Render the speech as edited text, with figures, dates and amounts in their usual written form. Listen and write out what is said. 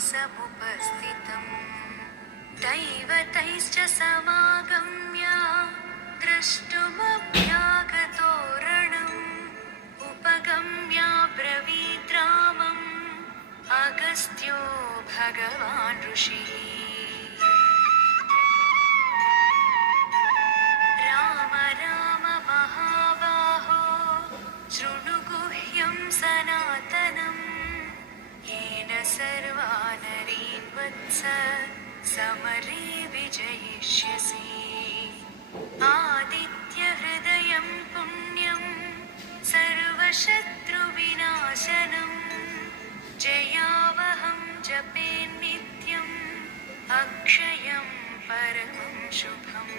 समुपस्थितम् दैवतैश्च समागम्य द्रष्टुमभ्यागतोरणम् उपगम्य ब्रवीद्रामम् अगस्त्यो भगवान् ऋषिः। राम राम महाबाहो शृणु गुह्यं सनातनम् येन सर्वा नरीन् वत्स समरे विजयिष्यसि। आदित्यहृदयं पुण्यं सर्वशत्रुविनाशनम् जयावहं जपे नित्यम् अक्षयं परमं शुभम्।